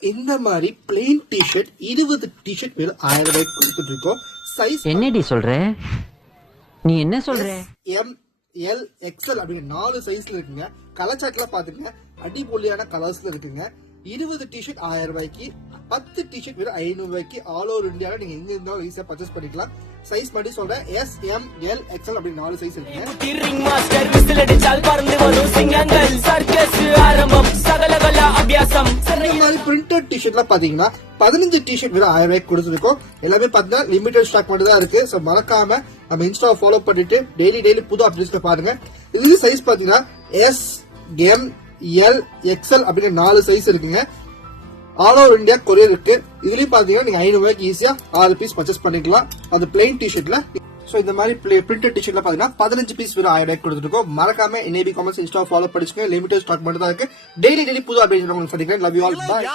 இந்த மாதிரி plain T shirt இருபது டிஷர்ட் வெறும் ஆயிரம் ரூபாய்க்கு கொடுத்துட்டு இருக்கோம் சைஸ் என்னடி சொல்ற? நீ என்ன சொல்ற? எம் எல் எக்ஸ்எல் அப்படிங்கிற நாலு சைஸ்ல இருக்குங்க. கலர் சார்ட்ல பாத்துக்கங்க அடிப்பொலியான கலர்ஸ்ல இருக்குங்க. இருபது டிஷர்ட் ஆயிரம் ரூபாய்க்கு பத்து டிஷர்ட் வெறும் ஐநூறு ரூபாய்க்கு ஆல் ஓவர் இந்தியாவில் நீங்க எங்க இருந்தாலும் ஈஸியா பர்ச்சேஸ் பண்ணிக்கலாம். சைஸ் மட்டும் சொல்றேன். எஸ் எம் எல் எக்ஸ்எல் அப்படின்னு நாலு சைஸ் இருக்குங்க. அபியாசம் இந்த மாதிரி பிரிண்டட் டிஷர்ட்லாம் பாத்தீங்கன்னா பதினஞ்சு டிஷர்ட் வெறும் ஆயிரம் ரூபாய்க்கு கொடுத்துருக்கோம். எல்லாமே பாத்தீங்கன்னா லிமிடெட் ஸ்டாக் மட்டும் தான் இருக்கு. ஸோ மறக்காம நம்ம இன்ஸ்டா ஃபாலோ பண்ணிட்டு டெய்லி டெய்லி புது அப்டேட்ஸ் பாருங்க. இது சைஸ் பாத்தீங்கன்னா எஸ் எம் எல் எக்ஸ்எல் அப்படின்னு நாலு சைஸ் இருக்குங்க. ஆல் ஓவர் இந்தியா கொரியர் இருக்கு. இதுலயும் பாத்தீங்கன்னா நீங்க ஐநூறு ரூபாய்க்கு ஈஸியா ஆறு பீஸ் பர்ச்சேஸ் பண்ணிக்கலாம். அது பிளைன் டிஷர்ட்ல சோ இந்த மாதிரி பிரிண்டட் டிஷர்ட்ல பாத்தீங்கன்னா பதினஞ்சு பீஸ் வெறும் ஆயிரம் ரூபாய்க்கு கொடுத்துருக்கோம் மறக்காம எனேபி காமர்ஸ் இன்ஸ்டா ஃபாலோ படிச்சுங்க லிமிடெட் ஸ்டாக் மட்டும் தான் இருக்கு. டெய்லி டெய்லி புது அப்டேட் உங்களுக்கு சந்திக்கிறேன். Love you all bye